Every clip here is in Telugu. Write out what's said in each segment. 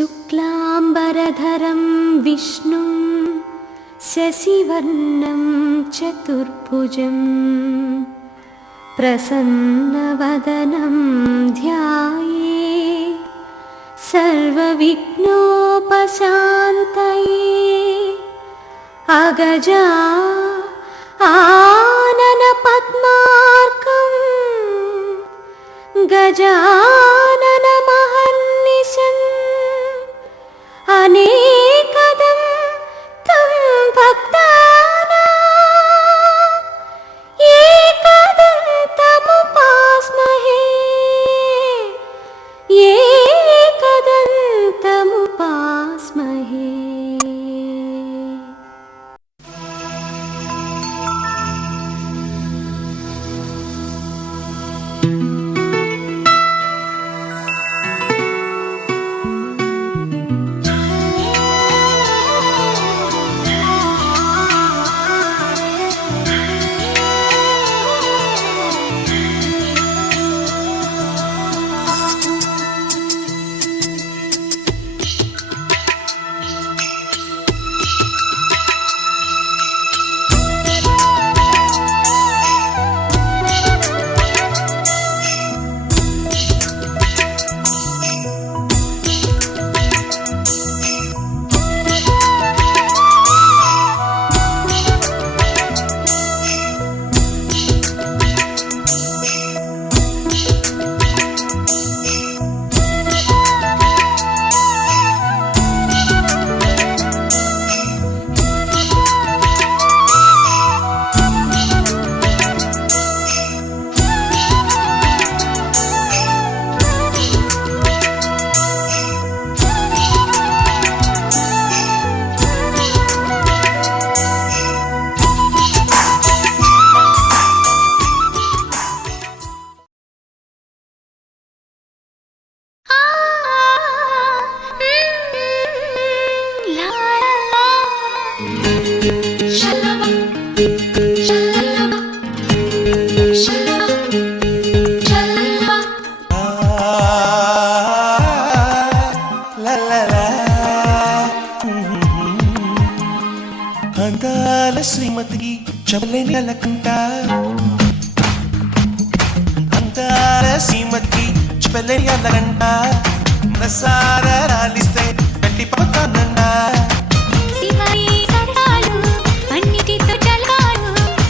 शुक्लाम्बरधरं विष्णुं शशिवर्णं चतुर्भुजं प्रसन्नवदनं ध्यायेत् सर्वविघ्नोपशान्तये अगजा आनन पद्मार्कं गजानन महर्निशम् अनेकदं तं भक्तानां एकदन्तमुपास्महे एकदन्तमुपास्महे। అందాల శ్రీమతికి చెప్పలేని అలకంట, అందాల శ్రీమతికి చెప్పలేని అలకంట, మనసారా రాలిస్తే గట్టి పడతానంట.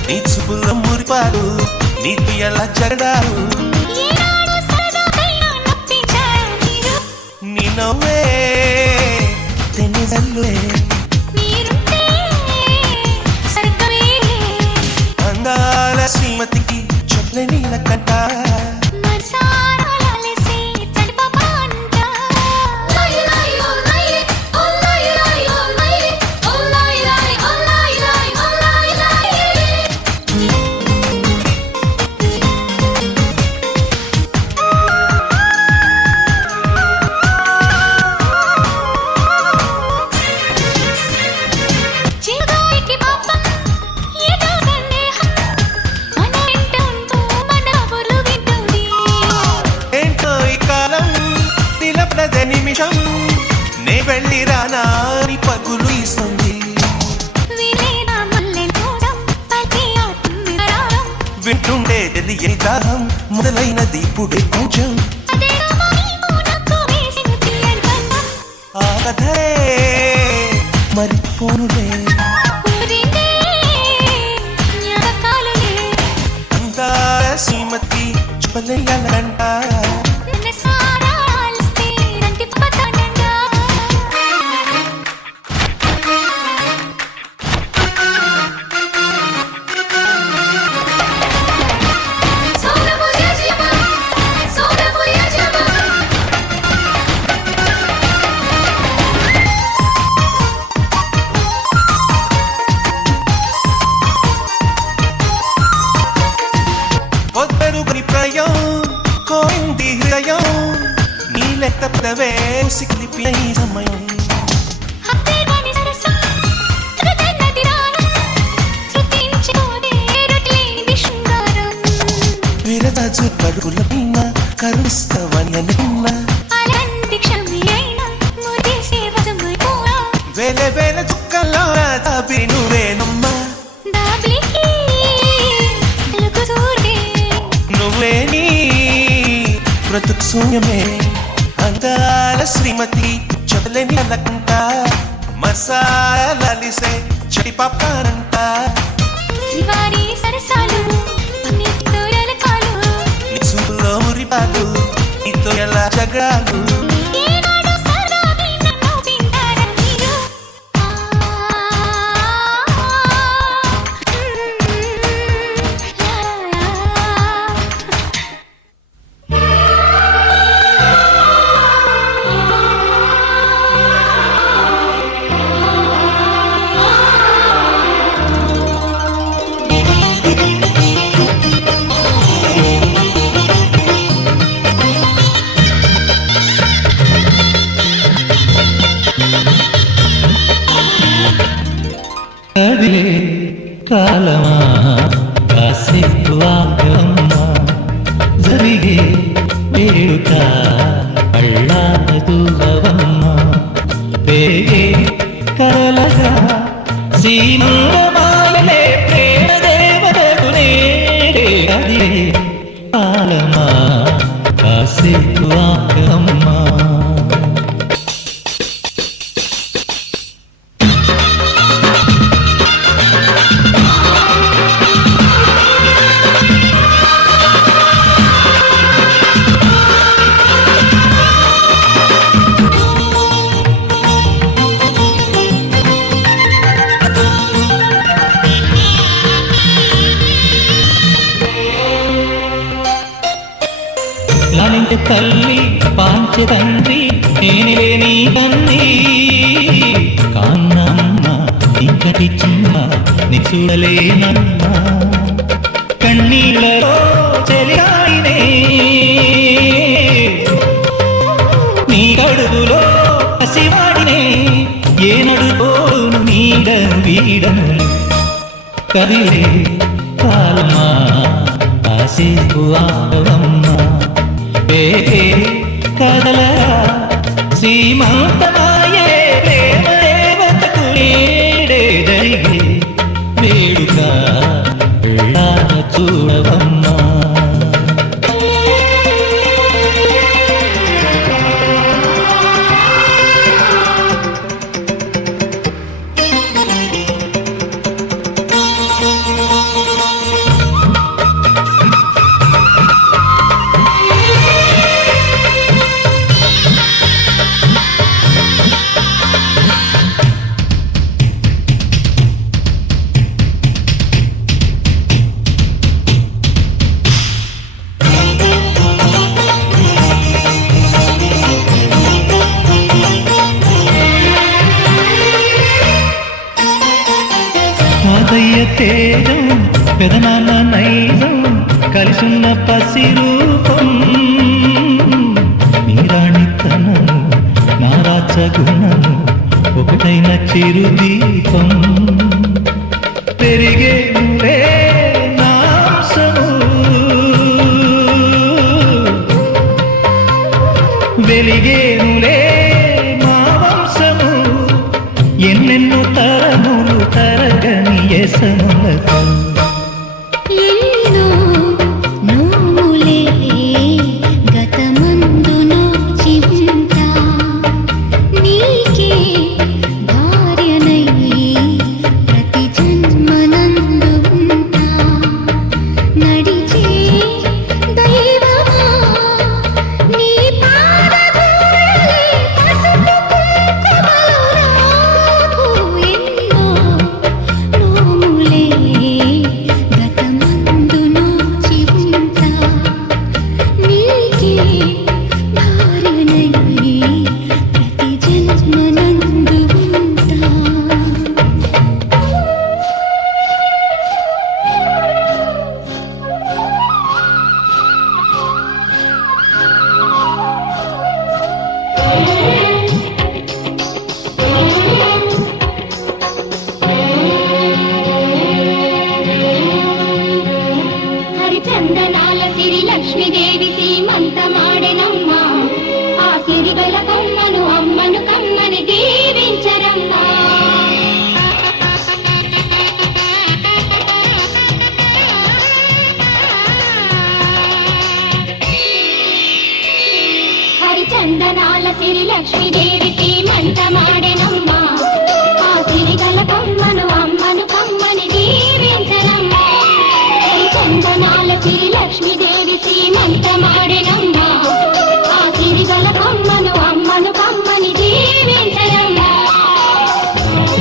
నీ చూపుల్లో మురిపాలు నీతి ఎలా జగడాలు, నీ నవ్వే తెనిజల్లే అందాల శ్రీమతికి చెప్పలేని అలకంట. నిమిషం నే వెళ్ళి రానా నీ పగులు ఇస్తుంది, వింటుండే తెలియని దాహం మొదలైనది ఇప్పుడే కొంచెం. ఆ కథే మరిపోనులే అందాల శ్రీమతి చెప్పలేయాలంట. కోయింది హృదయం నీ లెక్క పదవే సిక్లిపి సమయం, విరదాజు పడుకుల పైన కరుస్తావని అనుకున్నా, అలాంటి క్షమి అయినా బ్రతుకు శూన్యమే అందాల శ్రీమతి చదలేని అలకంట మసాలిసే చెడి పాపానంట శివారి సరసాలు నీతో ఎలకాలు నిసులో మురిపాలు నీతో ఎలా జగాలు ఏనాడు సరదాగి నన్ను వింటారన్నీరు కదిలే కాలమా కాసేపు ఆగమ్మా జరిగే వేడుక కళ్ళాన దూరవమ్మా పేగే కలగా సీమంగమాలే ప్రేమ దేవతకు నేడే కదిలే కాలమా కాసేపు ఆగమ్మా లాలించే తల్లి పాంచె తండ్రి నేనే నీ తల్లి కాన్నమ్మ ఇంకటి చిన్న నీ చూడలేనమ్మా కన్నీళ్ళలో చెలియాయినే నీ కడుగులో పసివాడినే ఏనడుకోను నీడను వీడను కదిలే కాలమా కాసేపు ఆగవమ్మా పేగే కదలరా సీమంతమాయే ప్రేమ దేవతకు నేడే జరిగే వేడుక కళ్ళాన చూడవమ్మా తాతయ్య తేజం పెదనాన్న నైజం కలిసున్న పసి రూపం నీరాణితనము నారాచ గుణము ఒకటైన చిరుదీపం పెరిగే నాంసము వెలిగేనులే మా వంశము ఎన్నెన్నో తరములు తరగని యసములకు ఎన్నో నోములే గతమందు నోచి ఉంటా నీకే భార్యనై ప్రతి జన్మనందు ఉంటా నడిచే దైవమా నీ పాదధూళి పసుపు కుంకుమలు రాకు ఎన్నో నోములే గతమందు నోచి ఉంటా నీకే భార్యనై ప్రతి జన్మనందు ఉంటా హరిచందనాల సిరి లక్ష్మీదేవి సీమంతమాడెనమ్మా ఆ సిరిగల కొమ్మను అమ్మను కమ్మని దీవించరమ్మా హరిచందనాల సిరి లక్ష్మీదేవి సీమంత మాడెనమ్మా ఆ సిరిగల కొమ్మను అమ్మను కమ్మని దీవించనమ్మా హరిచందనాల సిరి లక్ష్మీదేవి సీమంత మాడెనమ్మా ఆ సిరిగల కొమ్మను అమ్మను కమ్మని దీవించనమ్మా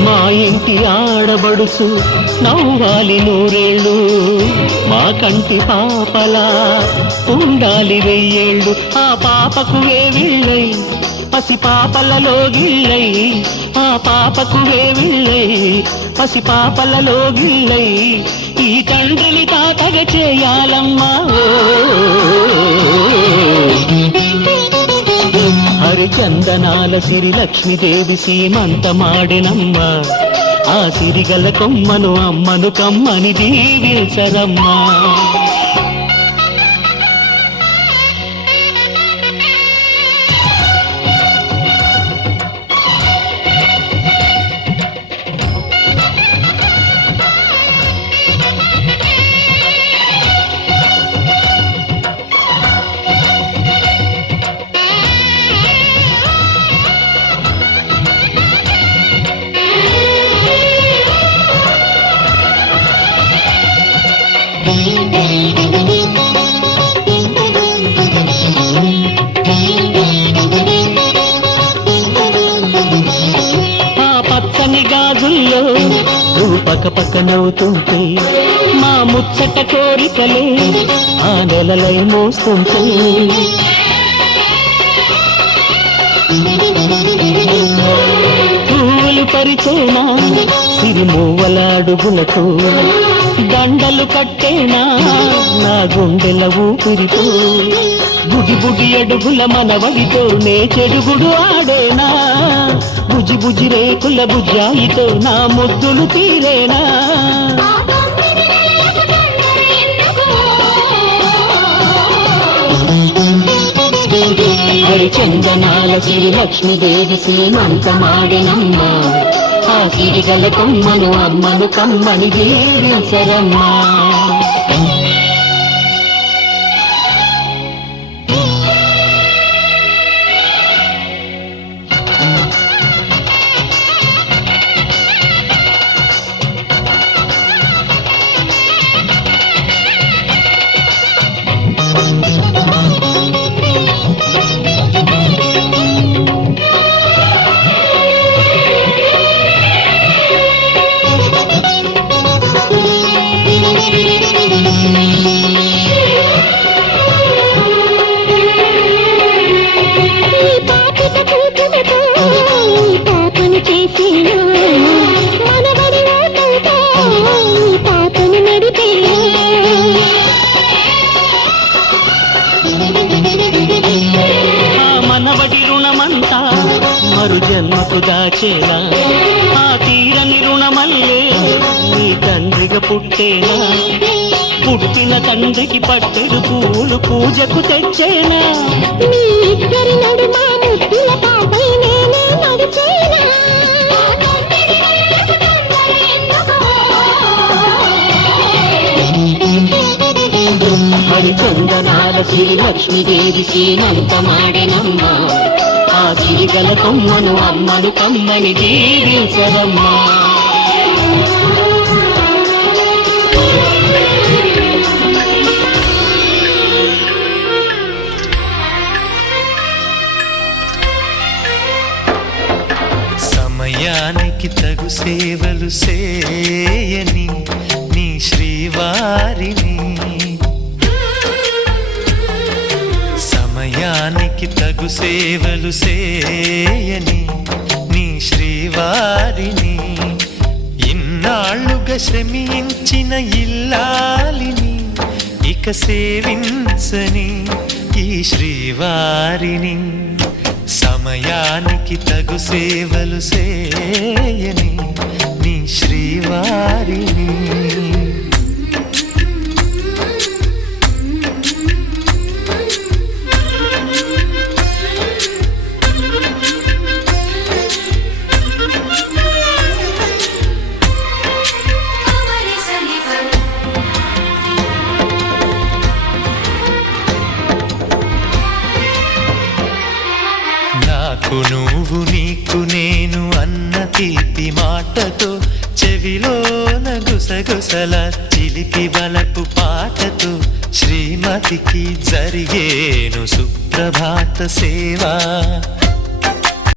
మా ఇంటి ఆడబడుచు నవ్వాలి నూరేళ్ళు మా కంటి పాపలా ఉండాలి వెయ్యేళ్ళు ఆ పాపకు వేవిళ్ళై పసి పాపలలో గిళ్ళై ఆ పాపకు వేవిళ్ళై పసి పాపలలో గిళ్ళై ఈ తండ్రిని తాతగా చేయాలమ్మా హరిచందనాల సిరి లక్ష్మీదేవి సీమంత మాడెనమ్మా ఆ సిరిగల కొమ్మను అమ్మను కమ్మని దీవించరమ్మా గాజుల్లో నువ్వు పక్క నవ్వుతుంటే మా ముచ్చట కోరికలే ఆ నెలలై మోస్తుంటే పూలు పరిచేనా సిరిమూవల అడుగులతో దండలు కట్టేనా నా గుండెల ఊపిరితో బుడి బుడి అడుగుల మనవడితో నే చెడుగుడు ఆడేనా బుజి బుజి రేకుల బుజ్జాయితో నా ముద్దులు తీరేనా హరిచందనాల సిరి లక్ష్మీదేవి సీమంత మాడెనమ్మా ఆ సిరిగల కొమ్మను అమ్మను కమ్మని దీవించరమ్మా మనవడి రుణమంతా మరు జన్మకు దాచేనా ఆ తీరని రుణమల్లే నీ తండ్రిగా పుట్టేనా పుట్టిన తండ్రికి పట్టెడు పూలు పూజకు తెచ్చేనా మీ ఇద్దరి నడుమ ముద్దుల పాపై నేనే నడిచేనా హరిచందనాల సిరి లక్ష్మీదేవి సీమంత మాడెనమ్మా ఆ సిరిగల కొమ్మను అమ్మను కమ్మని దీవించరమ్మా సమయానికి తగు సేవలు చేయని నీ శ్రీవారిని సమయానికి తగు సేవలు చేయని నీ శ్రీవారిని ఇన్నాళ్ళుగా శ్రమించిన ఇల్లాలిని ఇక సేవించని ఈ శ్రీవారిని సమయానికి తగు సేవలు చేయని నీ శ్రీవారిని తీపి మాటతో చెవిలోన గుసగుసల చిలిపి బలపు పాటతో శ్రీమతికి జరిగేను సుప్రభాత సేవ